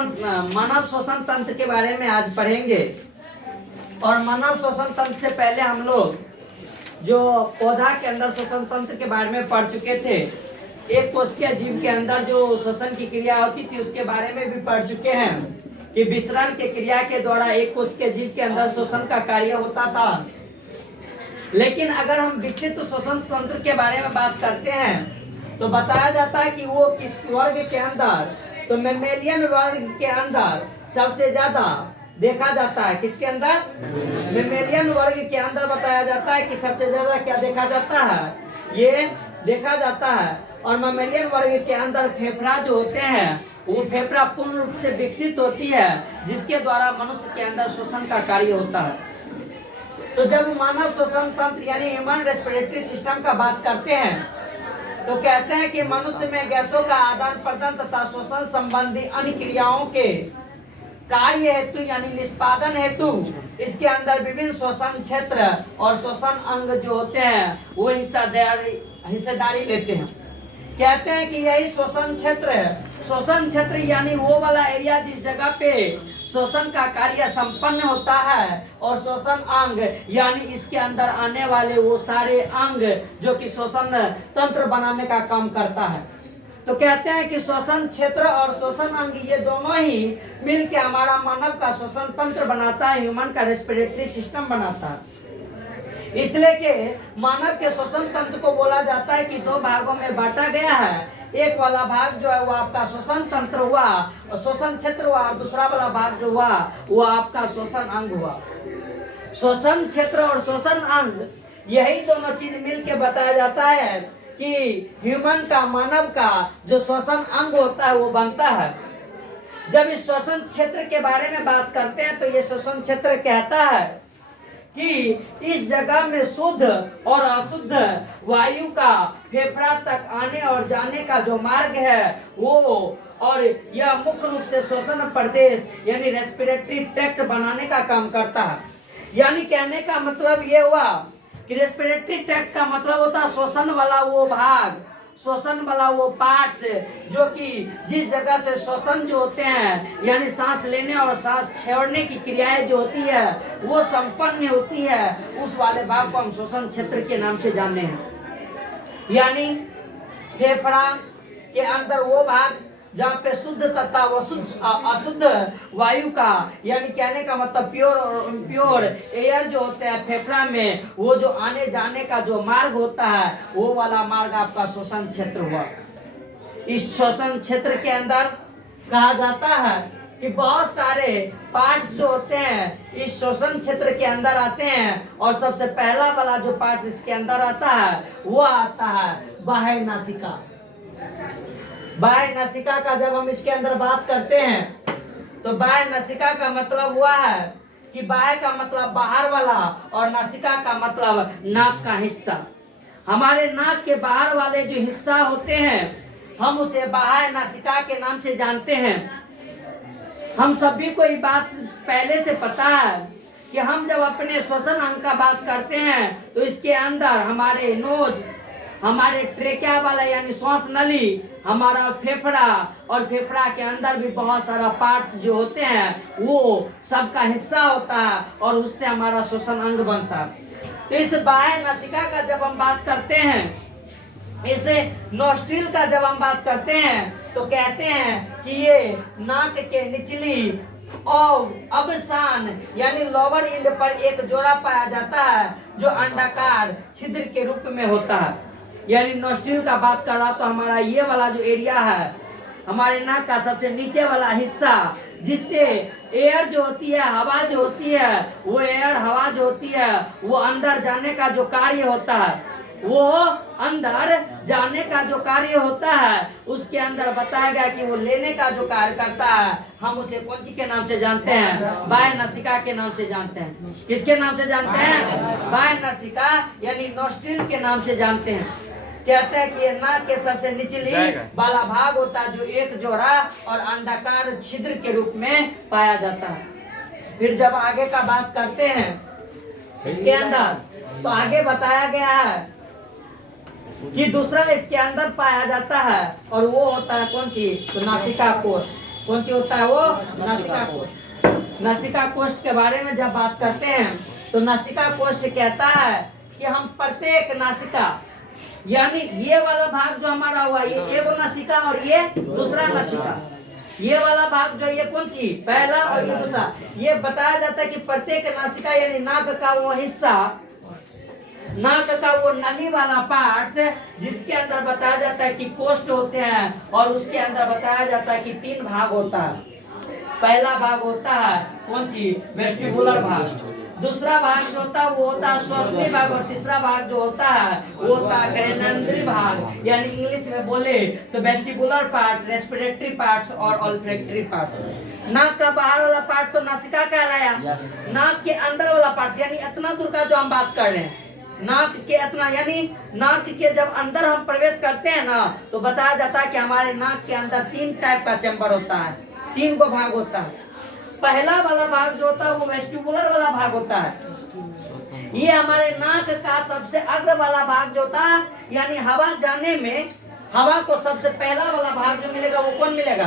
मानव श्वसन तंत्र के बारे में आज पढ़ेंगे। और मानव श्वसन तंत्र से पहले हम लोग जो पौधा के अंदर श्वसन तंत्र के बारे में पढ़ चुके थे। एक कोशिकीय जीव के अंदर जो श्वसन की क्रिया होती थी उसके बारे में भी पढ़ चुके हैं कि विसरण के क्रिया के द्वारा एक कोशिकीय जीव के अंदर श्वसन का कार्य होता था। लेकिन अगर हम विकसित श्वसन तंत्र के बारे में बात करते हैं तो बताया जाता है कि वो किस वर्ग के अंदर, तो मेमेलियन वर्ग के अंदर सबसे ज्यादा देखा जाता है। किसके अंदर? मेमेलियन वर्ग के अंदर बताया जाता है कि सबसे ज्यादा क्या देखा जाता है, ये देखा जाता है। और मेमेलियन वर्ग के अंदर फेफड़ा जो होते हैं वो फेफड़ा पूर्ण रूप से विकसित होती है, जिसके द्वारा मनुष्य के अंदर श्वसन का कार्य होता है। तो जब मानव श्वसन तंत्र यानी ह्यूमन रेस्पिरेटरी सिस्टम का बात करते हैं तो कहते हैं कि मनुष्य में गैसों का आदान प्रदान तथा श्वसन संबंधी अन्य क्रियाओं के कार्य हेतु यानी निष्पादन हेतु इसके अंदर विभिन्न श्वसन क्षेत्र और श्वसन अंग जो होते हैं वो हिस्सेदारी लेते हैं। कहते हैं कि यही श्वसन क्षेत्र यानी वो वाला एरिया जिस जगह पे श्वसन का कार्य संपन्न होता है, और श्वसन अंग यानी इसके अंदर आने वाले वो सारे अंग जो कि श्वसन तंत्र बनाने का काम करता है। तो कहते हैं कि श्वसन क्षेत्र और श्वसन अंग ये दोनों ही मिलके हमारा मानव का श्वसन तंत्र बनाता है, ह्यूमन का रेस्पिरेटरी सिस्टम बनाता है। इसलिए कि मानव के श्वसन तंत्र को बोला जाता है कि दो भागों में बांटा गया है। एक वाला भाग जो है वो आपका श्वसन तंत्र हुआ, श्वसन क्षेत्र हुआ, और दूसरा वाला भाग जो हुआ वो आपका श्वसन अंग हुआ। श्वसन क्षेत्र और श्वसन अंग यही दोनों चीज मिलके बताया जाता है कि ह्यूमन का, मानव का जो श्वसन अंग होता है वो बनता है। जब इस श्वसन क्षेत्र के बारे में बात करते हैं तो ये श्वसन क्षेत्र कहता है कि इस जगह में शुद्ध और अशुद्ध वायु का फेफड़ा तक आने और जाने का जो मार्ग है वो, और यह मुख्य रूप से श्वसन प्रदेश यानी रेस्पिरेटरी ट्रैक्ट बनाने का काम करता है। यानी कहने का मतलब ये हुआ कि रेस्पिरेटरी ट्रैक्ट का मतलब होता है श्वसन वाला वो भाग, श्वसन वाला वो पार्ट जो कि जिस जगह से श्वसन जो होते हैं यानी सांस लेने और सांस छोड़ने की क्रियाएं जो होती है वो संपन्न होती है, उस वाले भाग को हम श्वसन क्षेत्र के नाम से जानते हैं। यानी फेफड़ा के अंदर वो भाग जहाँ पे शुद्ध तथा अशुद्ध वायु का यानी कहने का मतलब प्योर एयर जो होते हैं फेफड़ा में, वो जो आने जाने का जो मार्ग होता है वो वाला मार्ग आपका श्वसन क्षेत्र हुआ। इस श्वसन क्षेत्र के अंदर कहा जाता है कि बहुत सारे पार्ट जो होते हैं इस श्वसन क्षेत्र के अंदर आते हैं, और सबसे पहला वाला जो पार्ट इसके अंदर आता है वो आता है बाह्य नासिका। बाह्य नासिका का जब हम इसके अंदर बात करते हैं तो बाह्य नासिका का मतलब हुआ है कि बाह्य का मतलब बाहर वाला और नासिका का मतलब नाक का हिस्सा। हमारे नाक के बाहर वाले जो हिस्सा होते हैं हम उसे बाह्य नासिका के नाम से जानते हैं। हम सभी को ये बात पहले से पता है कि हम जब अपने श्वसन अंग का बात करते हैं तो इसके अंदर हमारे नोज, हमारे ट्रेकिया वाला यानी श्वास नली, हमारा फेफड़ा, और फेफड़ा के अंदर भी बहुत सारा पार्ट्स जो होते हैं वो सबका हिस्सा होता है, और उससे हमारा श्वसन अंग बनता है। तो इस बाह्य नासिका का जब हम बात करते हैं, इसे नोस्ट्रिल का जब हम बात करते हैं तो कहते हैं कि ये नाक के निचली और अवसान यानी लोअर एंड पर एक जोड़ा पाया जाता है जो अंडाकार छिद्र के रूप में होता है। यानी नोस्ट्रिल का बात कर रहा तो हमारा ये वाला जो एरिया है हमारे नाक का सबसे नीचे वाला हिस्सा, जिससे एयर जो होती है, हवा जो होती है, वो एयर हवा जो होती है वो अंदर जाने का जो कार्य होता है, वो अंदर जाने का जो कार्य होता है उसके अंदर बताया गया कि वो लेने का जो कार्य करता है हम उसे कौन सी के नाम से जानते हैं? बाह्य नासिका के नाम से जानते हैं। किसके नाम से जानते हैं? बाह्य नासिका यानी नोस्ट्रिल के नाम से जानते हैं। कहते हैं कि ये नाक के सबसे निचली वाला भाग होता है जो एक जोड़ा और अंडाकार छिद्र के रूप में पाया जाता है। फिर जब आगे का बात करते हैं इसके अंदर तो आगे बताया गया है कि दूसरा इसके अंदर पाया जाता है, और वो होता है कौन सी? तो नासिका कोश। कौन सी होता है वो? नासिका कोष्ठ। नासिका कोष्ठ के बारे में जब बात करते हैं तो नासिका कोष्ठ कहता है कि हम प्रत्येक नासिका, यानी ये वाला भाग जो हमारा हुआ, ये एक नासिका और ये दूसरा नासिका, ये वाला भाग जो ये कौन सी पहला और ये दूसरा, ये बताया जाता है कि प्रत्येक नासिका यानी नाक का वो हिस्सा, नाक का वो नली वाला पार्ट जिसके अंदर बताया जाता है कि कोष्ठ होते हैं, और उसके अंदर बताया जाता है कि 3 भाग होता है। पहला भाग होता है कौन सी? वेस्टिबुलर भाग। दूसरा भाग जो होता है वो होता है श्वसनी भाग, और तीसरा भाग जो होता है वो होता है ग्रेनेंद्री भाग, यानी इंग्लिश में बोले तो वेस्टिबुलर पार्ट, रेस्पिरेटरी पार्ट्स और ऑल्फैक्टरी पार्ट्स। नाक का बाहर वाला पार्ट तो नासिका कहलाया। नाक के अंदर वाला पार्ट यानी इतना दूर का जो हम बात कर रहे हैं, नाक के इतना, यानी नाक के जब अंदर हम प्रवेश करते हैं ना, तो बताया जाता है कि हमारे नाक के अंदर 3 टाइप का चैम्बर होता है, 3 को भाग होता है। पहला वाला भाग जो होता है वो वेस्टिबुलर वाला भाग होता है। ये हमारे नाक का सबसे अग्र वाला भाग जो होता है, यानी हवा जाने में हवा को सबसे पहला वाला भाग जो मिलेगा वो कौन मिलेगा?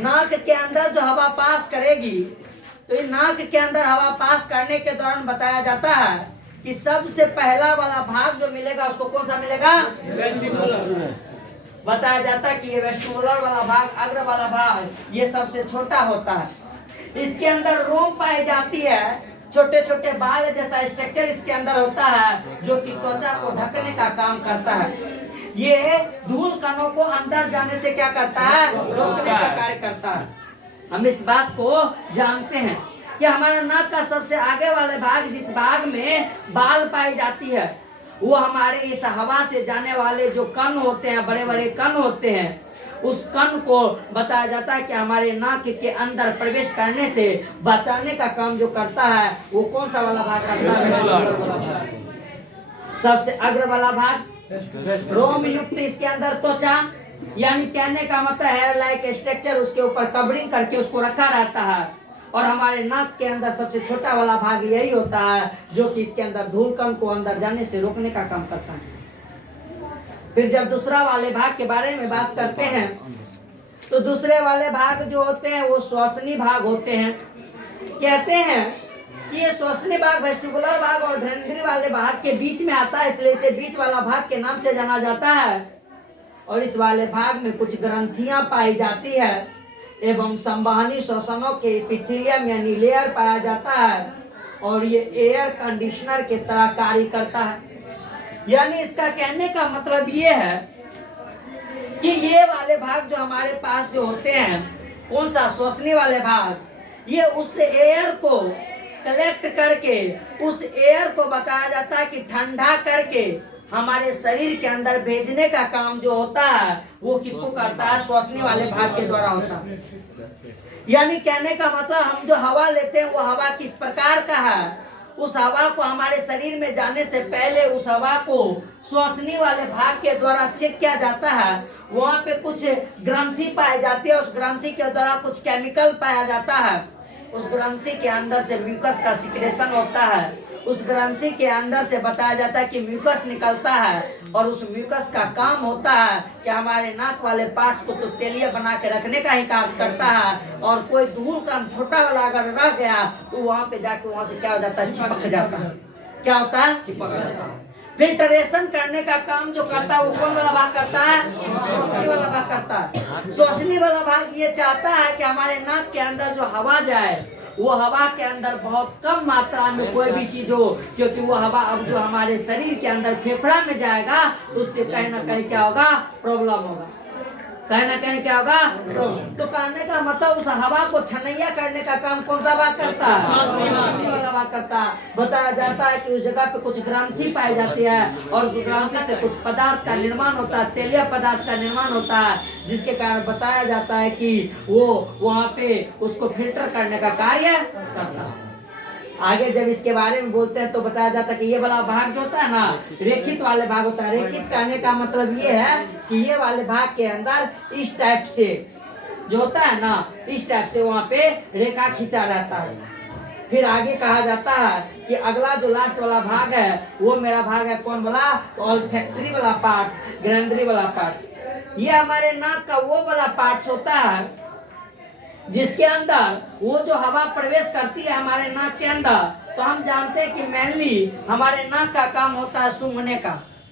नाक के अंदर जो हवा पास करेगी, तो ये नाक के अंदर हवा पास करने के दौरान बताया जाता है कि सबसे पहला वाला भाग जो मिलेगा उसको कौन सा मिलेगा? वेस्टिबुलर। बताया जाता है कि ये वेस्टिबुलर वाला भाग, अग्र वाला भाग, ये सबसे छोटा होता है। इसके अंदर रोम पाई जाती है, छोटे छोटे बाल जैसा स्ट्रक्चर इसके अंदर होता है, जो कि त्वचा को ढकने का काम करता है। ये धूल कणों को अंदर जाने से क्या करता है? रोकने का कार्य करता है। हम इस बात को जानते हैं कि हमारा नाक का सबसे आगे वाले भाग, जिस भाग में बाल पाई जाती है, वो हमारे इस हवा से जाने वाले जो कण होते हैं, बड़े बड़े कण होते हैं, उस कण को बताया जाता है कि हमारे नाक के अंदर प्रवेश करने से बचाने का काम जो करता है वो कौन सा वाला भाग करता है? सबसे अग्र वाला भाग। रोम युक्त इसके अंदर त्वचा, यानी कहने का मतलब हेयर लाइक स्ट्रक्चर, उसके ऊपर कवरिंग करके उसको रखा रहता है। और हमारे नाक के अंदर सबसे छोटा वाला भाग यही होता है, जो कि इसके अंदर धूल कण को अंदर जाने से रोकने का काम करता है। फिर जब दूसरा वाले भाग के बारे में बात करते हैं, तो दूसरे वाले भाग जो होते हैं वो श्वसनी भाग होते हैं। कहते हैं कि ये श्वसनी भाग वेस्टिबुलर भाग और ग्रेनेंद्री वाले भाग के बीच में आता है, इसलिए इसे बीच वाला भाग के नाम से जाना जाता है। और इस वाले भाग में कुछ ग्रंथियां पाई जाती है एवं संवहनी श्वसनों के एपिथेलियम यानी लेयर पाया जाता है, और ये एयर कंडीशनर के तरह कार्य करता है। यानी इसका कहने का मतलब ये है कि ये वाले भाग जो हमारे पास जो होते हैं, कौन सा? श्वसनी वाले भाग, ये उस एयर को कलेक्ट करके, उस एयर को बताया जाता है कि ठंडा करके हमारे शरीर के अंदर भेजने का काम जो होता है वो किसको करता है? श्वसनी वाले भाग के द्वारा होता है। यानी कहने का मतलब हम जो हवा लेते हैं वो हवा किस प्रकार का है, उस हवा को हमारे शरीर में जाने से पहले उस हवा को श्वसनी वाले भाग के द्वारा चेक किया जाता है। वहाँ पे कुछ ग्रंथि पाई जाती है, उस ग्रंथि के द्वारा कुछ केमिकल पाया जाता है। उस ग्रंथि के अंदर से म्यूकस का सिक्रेशन होता है, उस ग्रंथि के अंदर से बताया जाता है कि म्यूकस निकलता है, और उस म्यूकस का काम होता है कि हमारे नाक वाले पार्ट्स को तो तेलिया बना के रखने का ही काम करता है। और कोई धूल का छोटा वाला अगर रह गया तो वहाँ पे जाके वहाँ से क्या हो जाता है? चिपक जाता है। क्या होता है? चिपक जाता है। फिल्टरेशन करने का काम जो करता है वो कौन वाला भाग करता है? श्वसनी वाला भाग करता है। श्वसनी वाला भाग ये चाहता है कि हमारे नाक के अंदर जो हवा जाए, वो हवा के अंदर बहुत कम मात्रा में कोई भी चीज हो, क्योंकि वो हवा अब जो हमारे शरीर के अंदर फेफड़ा में जाएगा तो उससे कहीं ना कहीं क्या होगा? प्रॉब्लम होगा। कहीं ना कहीं क्या होगा? तो कहने का मतलब उस हवा को छनैया करने का काम कौन सा भाग करता है? श्वसनी वाला भाग करता है। बताया जाता है कि उस जगह पे कुछ ग्रंथि पाई जाती है, और उस ग्रंथि से कुछ पदार्थ का निर्माण होता है, तेलीय पदार्थ का निर्माण होता है, जिसके कारण बताया जाता है कि वो वहाँ पे उसको फिल्टर करने का कार्य करता है। आगे जब इसके बारे में बोलते हैं तो बताया जाता है कि ये वाला भाग जो होता है ना, रेखित वाले भाग होता है। रेखित कहने का मतलब ये है कि ये वाले भाग के अंदर इस टाइप से जो होता है ना, इस टाइप से वहाँ पे रेखा खींचा रहता है। फिर आगे कहा जाता है कि अगला जो लास्ट वाला भाग है वो मेरा भाग है कौन वाला? ऑल्फैक्टरी वाला पार्ट्स, ग्रेनेंद्री वाला पार्ट्स। ये हमारे नाक का वो वाला पार्ट्स होता है जिसके अंदर वो जो हवा प्रवेश करती है हमारे नाक के अंदर, तो हम जानते हैं कि मेनली हमारे नाक का काम होता है सूंघने का।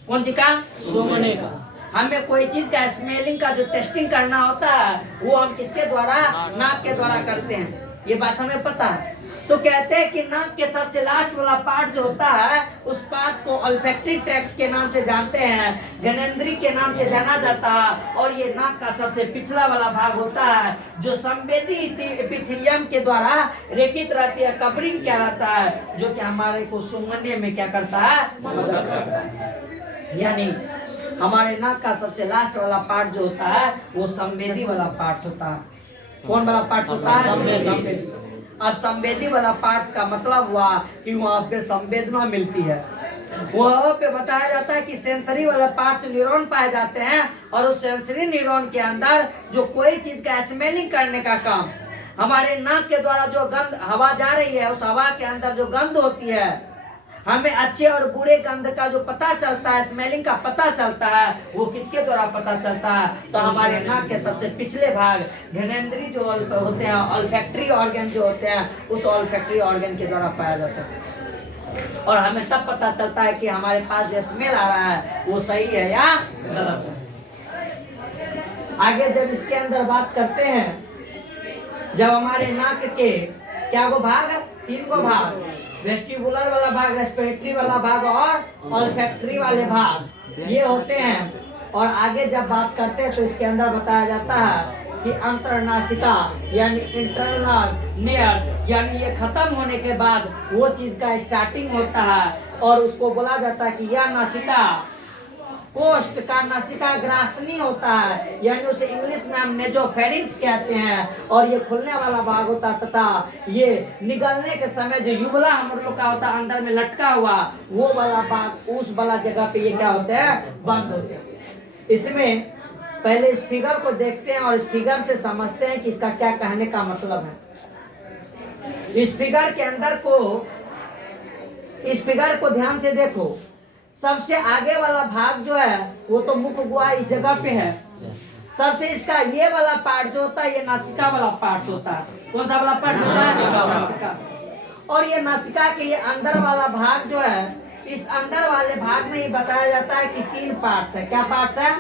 कौन सी का? सूंघने का। हमें कोई चीज का स्मेलिंग का जो टेस्टिंग करना होता है वो हम किसके द्वारा? नाक के द्वारा करते हैं। ये बात हमें पता है। तो कहते हैं कि नाक के सबसे लास्ट वाला पार्ट जो होता है उस पार्ट को ऑल्फैक्टरी ट्रैक्ट के नाम से जानते हैं, घ्राणेंद्रिय के नाम से जाना जाता है। और ये नाक का सबसे पिछला वाला भाग होता है जो संवेदी एपिथेलियम के द्वारा रेखित रहती है, कवरिंग क्या रहता है, जो कि हमारे को सूंघने में क्या करता है? मदद करता है। यानी हमारे नाक का सबसे लास्ट वाला पार्ट जो होता है वो संवेदी वाला पार्ट होता है। कौन वाला पार्ट होता है? संवेदी। अब संवेदी वाला पार्ट का मतलब हुआ कि वहाँ पे संवेदना मिलती है। वहाँ पे बताया जाता है कि सेंसरी वाला पार्ट न्यूरॉन पाए जाते हैं और उस सेंसरी न्यूरॉन के अंदर जो कोई चीज का स्मेलिंग करने का काम, हमारे नाक के द्वारा जो गंध हवा जा रही है उस हवा के अंदर जो गंध होती है, हमें अच्छे और बुरे गंध का जो पता चलता है, स्मेलिंग का पता चलता है, वो किसके द्वारा पता चलता है? तो हमारे नाक के सबसे पिछले भाग घ्राणेंद्रिय जो होते हैं, ऑल्फैक्टरी ऑर्गन जो होते हैं, उस ऑल्फैक्टरी ऑर्गन के द्वारा पाया जाता है। और हमें तब पता चलता है कि हमारे पास जो स्मेल आ रहा है वो सही है या गलत है। आगे जब इसके अंदर बात करते हैं, जब हमारे नाक के क्या गो भाग? 3 गो भाग, वेस्टिबुलर वाला भाग, रेस्पिरेटरी वाला भाग और ऑल्फैक्टरी वाले भाग, ये होते हैं। और आगे जब बात करते हैं तो इसके अंदर बताया जाता है कि अंतरनासिका यानी इंटरनल नेयर्स, यानी ये खत्म होने के बाद वो चीज का स्टार्टिंग होता है और उसको बोला जाता है कि यह नासिका कोष्ठ का नासिका ग्रासनी होता है, यानी उसे इंग्लिश में हम नेजोफेरिंक्स कहते हैं। और ये खुलने वाला भाग होता है तथा ये निगलने के समय जो युवला हम लोग का होता है अंदर में लटका हुआ, वो वाला भाग, उस वाला जगह पे ये क्या होते हैं? बंद होते हैं। इसमें पहले इस फिगर को देखते हैं और इस फिगर से समझते हैं कि इसका क्या कहने का मतलब है। इस फिगर के अंदर को, इस फिगर को ध्यान से देखो। सबसे आगे वाला भाग जो है वो तो मुख गुहा इस जगह पे है। सबसे इसका ये वाला पार्ट जो होता है ये नासिका वाला पार्ट होता है। कौन सा वाला पार्ट होता है? नासिका। और ये नासिका के ये अंदर वाला भाग जो है, इस अंदर वाले भाग में ही बताया जाता है कि 3 पार्ट्स है। क्या पार्ट्स है?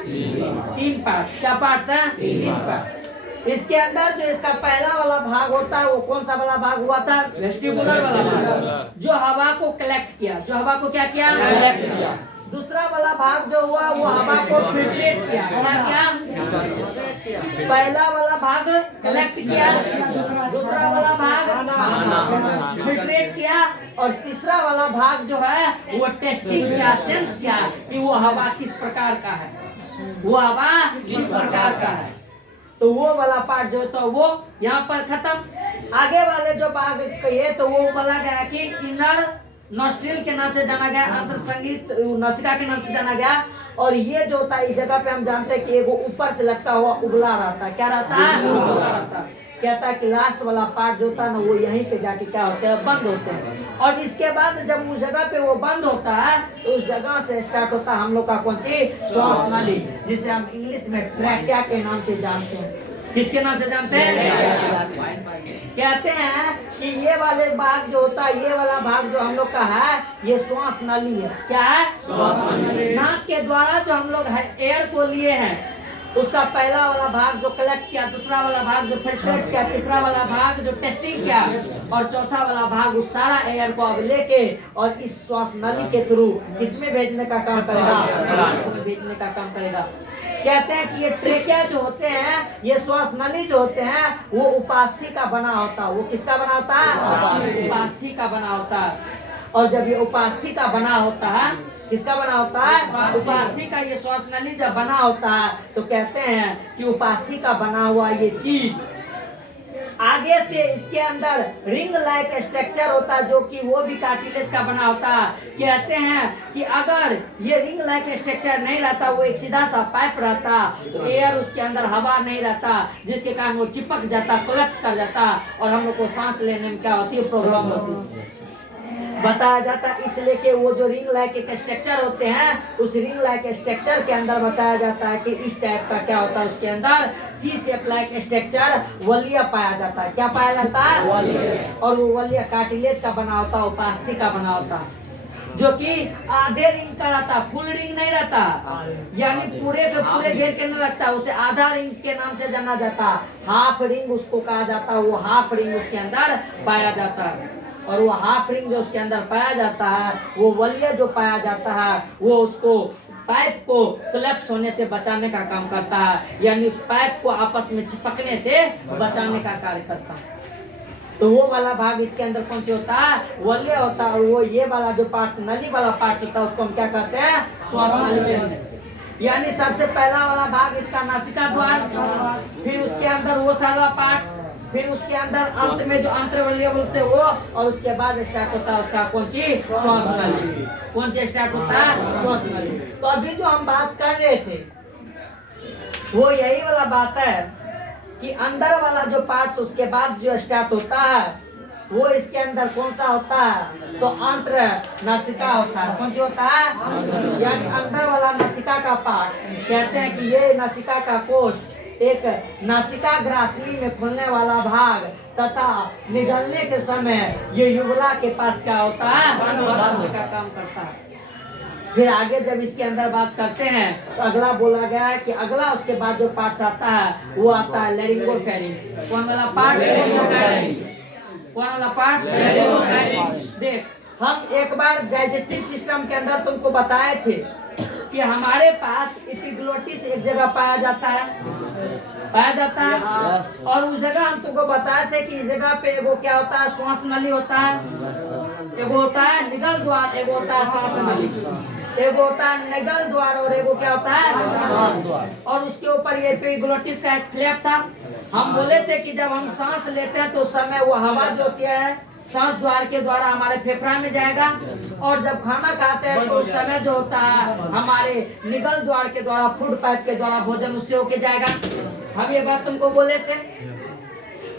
3 पार्ट्स। क्या पार्ट्स है? 3 पार्ट्स। इसके अंदर जो इसका पहला वाला भाग होता है वो कौन सा वाला भाग हुआ था? वेस्टिबुलर वाला भाग, जो हवा को कलेक्ट किया, जो हवा को क्या किया? कलेक्ट किया। दूसरा वाला भाग जो हुआ वो हवा को फिल्ट्रेट किया। क्या? पहला वाला भाग कलेक्ट किया, दूसरा वाला भाग फिल्ट्रेट किया और तीसरा वाला भाग जो है वो टेस्टिंग किया, सेंस किया कि वो हवा किस प्रकार का है, वो हवा किस प्रकार का है। तो वो वाला पार्ट जो तो वो यहाँ पर खत्म। आगे वाले जो भाग कहिए तो वो बोला गया कि इनर नॉस्ट्रिल के नाम से जाना गया, अंतर संगीत नासिका के नाम से जाना गया। और ये जो होता है इस जगह पे हम जानते हैं कि वो ऊपर से लटका हुआ उगला रहता है। क्या रहता है? उगला रहता है। कहता है कि लास्ट वाला पार्ट जो होता है ना वो यहीं पे जाके क्या होते हैं? बंद होते हैं। और इसके बाद जब उस जगह पे वो बंद होता है तो उस जगह से स्टार्ट होता है हम लोग का कौन सी? श्वास नाली, जिसे हम इंग्लिश में ट्रैकिया के नाम से जानते हैं। किसके नाम से जानते हैं? कहते हैं कि ये वाले भाग जो होता है, ये वाला भाग जो हम लोग का है ये श्वास नली है। क्या है? श्वास नली। नाक के द्वारा जो हम लोग एयर को लिए हैं उसका पहला वाला भाग जो कलेक्ट किया, दूसरा वाला भाग जो फिल्ट्रेट किया, तीसरा वाला भाग जो टेस्टिंग किया और चौथा वाला भाग उस सारा एयर को अब लेके और इस श्वास नली के थ्रू किसमें भेजने का काम करेगा? भेजने का काम करेगा। कहते हैं कि ये ट्रेकिया जो होते हैं, ये श्वास नली जो होते हैं वो उपास्थि का बना होता है। वो किसका बना होता है? उपास्थि का बना होता है। और जब ये उपास्थि का बना होता है, किसका बना होता है? उपास्थि का। ये श्वास नली जब बना होता है तो कहते हैं कि उपास्थि का बना हुआ ये चीज आगे से इसके अंदर रिंग लाइक स्ट्रक्चर होता है जो कि वो भी कार्टिलेज का बना होता है। कहते हैं कि अगर ये रिंग लाइक स्ट्रक्चर नहीं रहता, वो एक सीधा सा पाइप रहता तो एयर उसके अंदर हवा नहीं रहता, जिसके कारण वो चिपक जाता, कोलैप्स कर जाता और हम लोग को सांस लेने में क्या होती है? प्रॉब्लम होती है। बताया जाता है, इसलिए कि वो जो रिंग लाइक एक स्ट्रक्चर होते हैं, उस रिंग लाइक स्ट्रक्चर के अंदर बताया जाता है कि इस टाइप का क्या होता है, उसके अंदर सी शेप लाइक स्ट्रक्चर वलिया पाया जाता है। क्या पाया जाता है? वलिया। और वो वलिया कार्टिलेज का बना होता है, उपास्थि का बना होता है, जो कि आधे रिंग का रहता, फुल रिंग नहीं रहता, यानी पूरे के पूरे घेर के नहीं लगता, उसे आधा रिंग के नाम से जाना जाता, हाफ रिंग उसको कहा जाता। वो हाफ रिंग उसके अंदर पाया जाता है, और वो हाफ रिंग जो उसके अंदर पाया जाता है, वो वलिया जो पाया जाता है, वो उसको पाइप को कोलैप्स होने से बचाने का काम करता है, यानी उस पाइप को आपस में चिपकने से बचाने का कार्य करता है। तो वो वाला भाग इसके अंदर कौन सी होता है? वल्य होता है। और वो ये वाला जो पार्ट नली वाला पार्ट होता है, उसको हम क्या कहते हैं? श्वास नली। यानी सबसे पहला वाला भाग इसका नासिका द्वार, फिर उसके अंदर वो सारा पार्ट, फिर उसके अंदर अंत में जो अंतर्वल्य बोलते हैं वो, और उसके बाद स्टार्ट होता है उसका कौन सी? श्वास नली। कौन सी स्टार्ट होता है? श्वास नली। तो अभी जो हम बात कर रहे थे वो यही वाला बात है कि अंदर वाला जो पार्ट्स उसके बाद जो स्टार्ट होता है वो इसके अंदर कौन सा होता है? तो अंतर नासिका होता है। कौन सी होता है? यानी अंदर वाला नासिका का पार्ट कहते हैं कि ये नासिका का कोष एक नासिका ग्रासनी में खुलने वाला भाग तथा निगलने के समय ये युगला के पास क्या होता है? बंद का काम करता है। फिर आगे जब इसके अंदर बात करते हैं तो अगला बोला गया है कि अगला उसके बाद जो पार्ट आता है वो आता है लैरिंगोफैरिंक्स। कौन वाला पार्ट? लैरिंगोफैरिंक्स। कौन वाला पार्ट? लैरिंगोफैरिंक्स। देख, हम एक बार डाइजेस्टिव सिस्टम के अंदर तुमको बताए थे कि हमारे पास एपिग्लोटिस एक जगह पाया जाता है, और उस जगह हम तुमको बताए थे कि इस जगह पे एगो क्या होता है? श्वास नली होता है, एगो होता है निगल द्वार, एगो होता है सांस नली, एगो होता है निगल द्वार और एगो क्या होता है? सांस द्वार। और उसके ऊपर ये एपिग्लोटिस का एक फ्लैप था। हम बोले थे कि जब हम सांस लेते हैं तो उस समय वो हवा जो होती है सांस द्वार के द्वारा हमारे फेफड़ा में जाएगा, और जब खाना खाते हैं तो उस समय जो होता है हमारे निगल द्वार के द्वारा, फूड पाइप के द्वारा भोजन उससे होके जाएगा। हम ये बात तुमको बोले थे।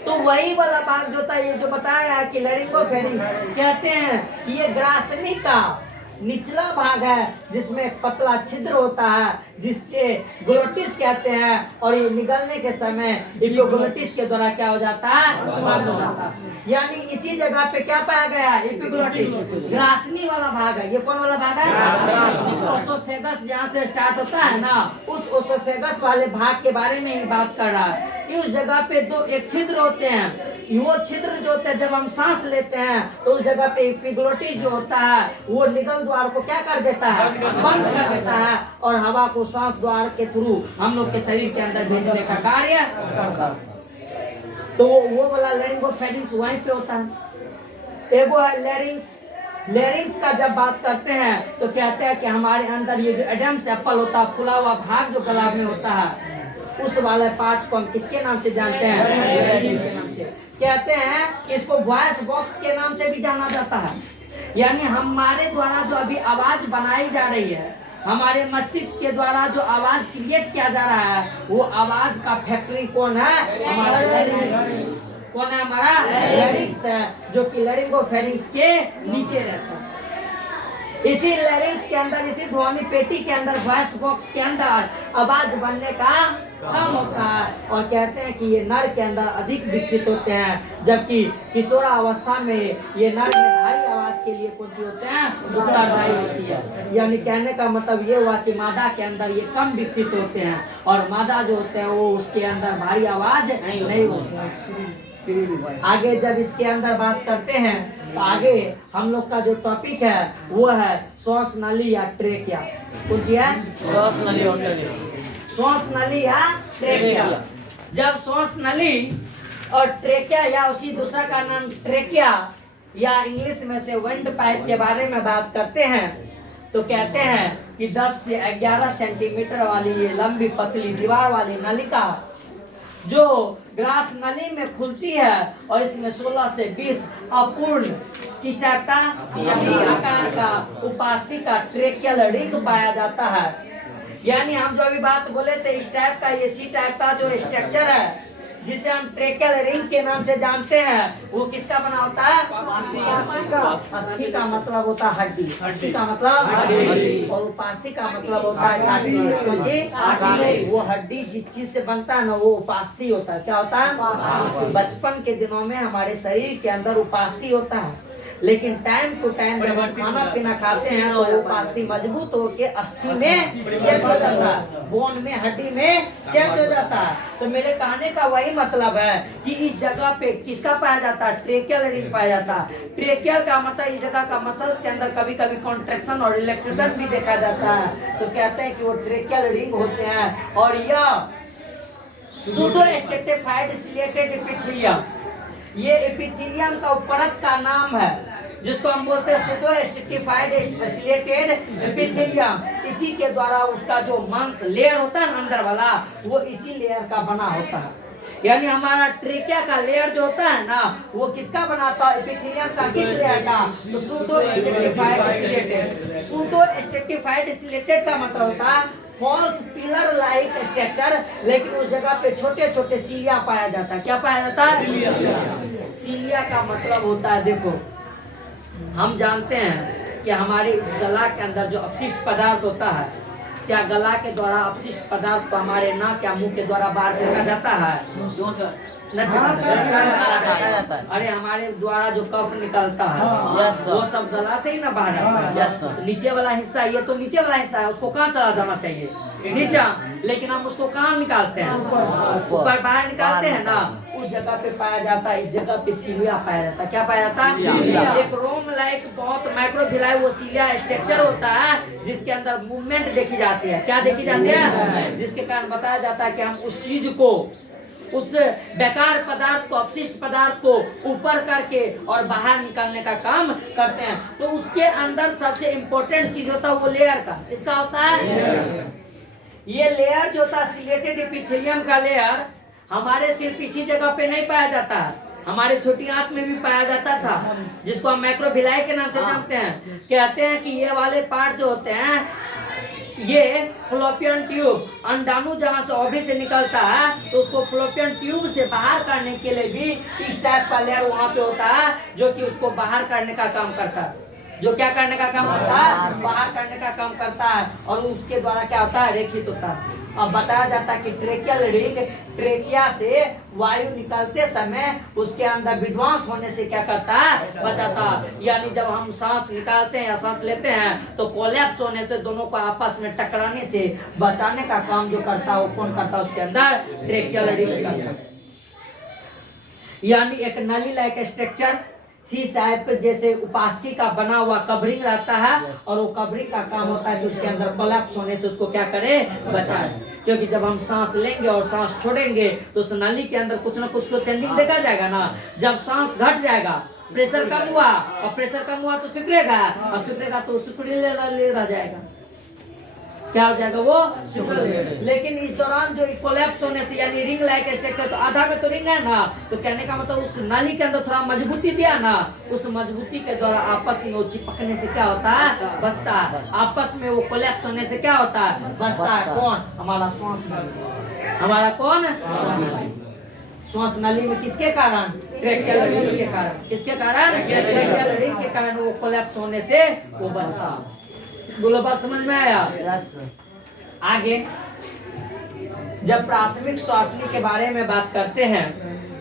तो वही वाला बात जो था, ये जो बताया है कि लैरिंगोफैरिंक्स कहते हैं कि ये ग्रासनी का निचला भाग है जिसमें पतला छिद्र होता है जिससे ग्लोटिस कहते हैं, और ये निगलने के समय एपिग्लोटिस के द्वारा क्या हो जाता है? बंद हो जाता है। यानी इसी जगह पे क्या पाया गया? एपिग्लोटिस, ग्रासनी वाला भाग है। ये कौन वाला भाग है? ओसोफेगस जहाँ से स्टार्ट होता है ना, उस ओसोफेगस वाले भाग के बारे में ही बात कर रहा है। इस जगह पे दो एक छिद्र होते हैं, वो छिद्र जो होते हैं जब हम सांस लेते हैं तो उस जगह पे एपिग्लोटिस जो होता है वो निगल द्वार को क्या कर देता है? बंद कर देता है, और हवा को सांस द्वार के थ्रू हम लोग के शरीर के अंदर भेजने का कार्य करता है। तो वो वाला लैरिंगोफैरिंक्स वहीं पे होता है। एगो है लैरिंग्स। लैरिंग्स का जब बात करते हैं तो कहते हैं कि हमारे अंदर ये जो एडम्स एप्पल होता है, फुला हुआ भाग जो गला में होता है, उस वाले पार्ट्स को हम किसके नाम से जानते हैं? लैरिंग्स के नाम से। कहते हैं कि इसको वॉइस बॉक्स के नाम से भी जाना जाता है। यानी हमारे द्वारा जो अभी आवाज बनाई जा रही है, हमारे मस्तिष्क के द्वारा जो आवाज क्रिएट किया जा रहा है, वो आवाज का फैक्ट्री कौन है? हमारा लैरिंक्स। कौन है? हमारा लैरिंक्स है, जो कि लैरिंगोफैरिंक्स के नीचे रहता है। इसी लैरिंक्स के अंदर, इसी ध्वनि पेटी के अंदर, वॉइस बॉक्स के अंदर आवाज बनने का काम होता है। और कहते हैं कि ये नर के अंदर अधिक विकसित होते हैं, जबकि किशोरावस्था में ये नर में भारी आवाज के लिए कौन सी होते हैं? उत्तरदायी होती है। यानी कहने का मतलब ये हुआ कि मादा के अंदर ये कम विकसित होते हैं, और मादा जो होते हैं वो उसके अंदर भारी आवाज नहीं होती है। आगे जब इसके अंदर बात करते हैं तो आगे हम लोग का जो टॉपिक है वो है श्वास नली या ट्रेकिया। कौन सी है? श्वास नली और ट्रेकिया। श्वास नली या ट्रेकिया। जब श्वास नली और ट्रेकिया या उसी दूसरा का नाम ट्रेकिया या इंग्लिश में से विंड पाइप के बारे में बात करते हैं तो कहते हैं कि 10 से 11 सेंटीमीटर वाली ये लंबी पतली दीवार वाली नलिका जो ग्रास नली में खुलती है, और इसमें 16 से 20 अपूर्ण किस टाइप का? सी आकार का उपास्थि का ट्रेकियल रिंग पाया जाता है। यानी हम जो अभी बात बोले थे, इस टाइप का, ये सी टाइप का जो स्ट्रक्चर है जिसे हम ट्रेकियल रिंग के नाम से जानते हैं, वो किसका बना होता है? अस्थि का मतलब होता है हड्डी, अस्थि का मतलब हड्डी, और उपास्थि का मतलब होता है हड्डी। वो हड्डी जिस चीज से बनता है ना, वो उपास्थि होता है। क्या होता है? बचपन के दिनों में हमारे शरीर के अंदर उपास्थि होता है, लेकिन टाइम टू टाइम जब हम खाना पीना खाते हैं तो वो उपास्थि मजबूत होके अस्थि में चेंज हो जाता है, बोन में, हड्डी में चेंज हो जाता है। तो मेरे कहने का वही मतलब है कि इस जगह पे किसका पाया जाता है? ट्रेकियल रिंग पाया जाता है। ट्रेकियल का मतलब इस जगह का मसल्स के अंदर कभी कभी कॉन्ट्रैक्शन और रिलैक्सेशन भी देखा जाता है, तो कहते हैं कि वो ट्रेकियल रिंग होते हैं। और यह सूडो स्ट्रेटिफाइड सिलेटेड एपिथेलियम, ये एपिथेलियम का उपपरत का नाम है, जिसको हम बोलते हैं सूडो स्ट्रेटिफाइड सिलेटेड एपिथेलियम। इसी के द्वारा उसका जो मांस लेयर होता है अंदर वाला, वो इसी लेयर का बना होता है। यानी हमारा ट्रेकिया का लेयर जो होता है ना, वो किसका बनाता है? एपिथेलियम का। किस लेयर का? तो pseudo stratified chelated. Pseudo stratified chelated का मतलब होता है फॉल्स पिलर लाइक स्ट्रक्चर, लेकिन उस जगह पे छोटे छोटे सीलिया पाया जाता है। क्या पाया जाता है? सीलिया का मतलब होता है, देखो हम जानते हैं कि हमारे इस गला के अंदर जो अपशिष्ट पदार्थ होता है, क्या गला के द्वारा अपशिष्ट पदार्थ को हमारे नाक या मुंह के द्वारा बाहर फेंका जाता है? नहीं फेंका जाता है। अरे हमारे द्वारा जो कफ निकलता है, वो सब गला से ही ना बाहर आता है। नीचे वाला हिस्सा, ये तो नीचे वाला हिस्सा है, उसको कहाँ चला जाना चाहिए? नीचे। लेकिन हम उसको कहाँ निकालते हैं? ऊपर बाहर निकालते हैं ना, उस जगह पे पाया जाता है। इस जगह पे सीलिया पाया जाता है। क्या पाया जाता है? एक रोम लाइक बहुत माइक्रोविलाई वो सीलिया स्ट्रक्चर होता है, जिसके अंदर मूवमेंट देखी जाती है। क्या देखी जाती है? जिसके कारण बताया जाता है कि हम उस चीज को, उस बेकार पदार्थ को, अपशिष्ट पदार्थ को ऊपर करके और बाहर निकालने का काम करते हैं। तो उसके अंदर सबसे इम्पोर्टेंट चीज होता है वो लेयर का। इसका होता है ये लेयर जो होता है सिलेटेड एपिथेलियम का लेयर, हमारे सिर्फ इसी जगह पे नहीं पाया जाता है, हमारे छोटी आंत में भी पाया जाता था, जिसको हम माइक्रोविलाई के नाम से जानते हैं। कहते हैं कि ये वाले पार्ट जो होते हैं, ये फ्लोपियन ट्यूब, अंडाणु जहाँ से ओवरी से निकलता है, तो उसको फ्लोपियन ट्यूब से बाहर करने के लिए भी इस टाइप का लेयर वहाँ पे होता है, जो कि उसको बाहर करने का काम करता है। जो क्या करने का काम करता है? बाहर करने का काम करता है। और उसके द्वारा क्या होता है? रेखित होता है। अब बताया जाता है कि ट्रेकियल रिंग, ट्रेकिया से वायु निकलते समय उसके अंदर विध्वंस होने से क्या करता है? बचाता है। यानी जब हम सांस निकालते हैं या सांस लेते हैं, तो कोलैप्स होने से, दोनों को आपस में टकराने से बचाने का काम जो करता है, वो कौन करता है? उसके अंदर ट्रेकियल रिंग करता है। यानी एक नली लाइक स्ट्रक्चर सी टाइप जैसे उपास्थि का बना हुआ कवरिंग रहता है, और वो कवरिंग का काम होता है कि उसके अंदर कोलैप्स होने से उसको क्या करे? बचाए। क्योंकि जब हम सांस लेंगे और सांस छोड़ेंगे, तो उस नली के अंदर कुछ ना कुछ तो चेंजिंग देखा जाएगा ना। जब सांस घट जाएगा, प्रेशर कम हुआ, और प्रेशर कम हुआ तो सिकुड़ेगा, और सिकुड़ेगा तो सिकुड़ ले रह जाएगा। क्या हो जाएगा? वो सिकुड़। लेकिन इस दौरान जो कोलैप्स होने से, यानी रिंग लाइक स्ट्रक्चर, तो आधा में तो रिंग है ना, तो कहने का मतलब उस नाली के अंदर थोड़ा मजबूती दिया ना, उस मजबूती के द्वारा आपस में वो चिपकने से क्या होता है? बचता है। आपस में वो कोलैप्स होने से क्या होता है? बचता है। कौन? हमारा श्वास नली। हमारा कौन? श्वास नली में किसके कारण? ट्रेकियल रिंग के कारण। किसके कारण? ट्रेकियल रिंग के कारण वो कोलैप्स होने से वो बचता है। बोलो, बात समझ में आया? आगे जब प्राथमिक श्वासनी के बारे में बात करते हैं,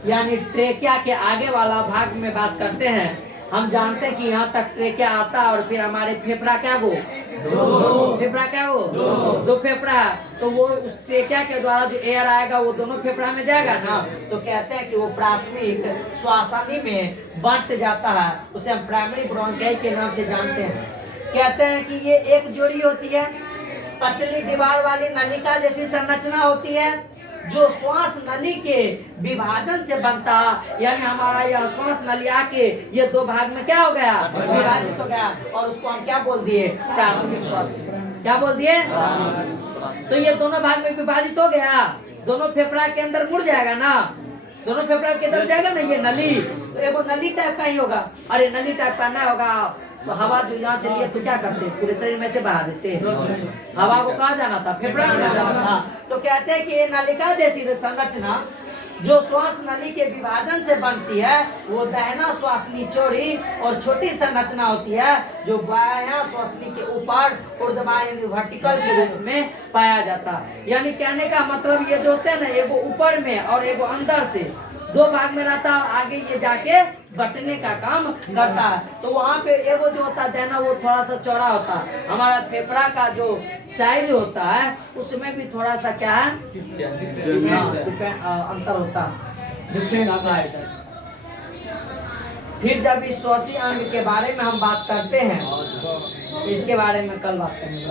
यानी ट्रेकिया के आगे वाला भाग में बात करते हैं, हम जानते हैं कि यहाँ तक ट्रेकिया आता है, और फिर हमारे फेफड़ा क्या वो? फेफड़ा क्या वो? दो फेफड़ा। तो वो उस ट्रेकिया के द्वारा जो एयर आएगा, वो दोनों फेफड़ा में जाएगा ना। तो कहते हैं कि वो प्राथमिक श्वासनी में बंट जाता है। उसे हम प्राइमरी ब्रोंकाई के नाम से जानते हैं। कहते हैं कि ये एक जोड़ी होती है, पतली दीवार वाली नलिका जैसी संरचना होती है, जो श्वास नली के विभाजन से बनता। यानी हमारा यह श्वास नली आके ये दो भाग में क्या हो गया? विभाजित हो गया, और उसको हम क्या बोल दिए? प्राथमिक श्वास। क्या बोल दिए? तो ये दोनों भाग में विभाजित हो गया, दोनों फेफड़ा के अंदर मुड़ जाएगा ना, दोनों फेफड़ा के अंदर जाएगा ना ये नली, तो एगो नली टाइप का ही होगा। अरे नली टाइप का ना होगा, तो हवा जो यहाँ से लिए तो क्या करते? पूरे शरीर में से बहा देते। हवा को कहाँ जाना था? फेफड़ा में जाना था। तो कहते हैं कि ये नलिका जैसी संरचना जो श्वास नली के विभाजन से बनती है वो दाहिना श्वासनी चौड़ी और छोटी संरचना होती है, जो बायां श्वासनी के ऊपर ऊर्ध्वाधर वर्टिकल के रूप में पाया जाता है। यानी कहने का मतलब ये जो होते हैं ना, एगो ऊपर में और एगो अंदर से, दो भाग में रहता है और आगे ये जाके बटने का काम करता है। तो वहाँ पे एगो जो होता है दाहिना वो थोड़ा सा चौड़ा होता है। हमारा फेफड़ा का जो साइज होता है उसमें भी थोड़ा सा क्या है, अंतर होता है, डिफरेंट साइज है। फिर जब इस श्वासी अंग के बारे में हम बात करते हैं, इसके बारे में कल बात करेंगे।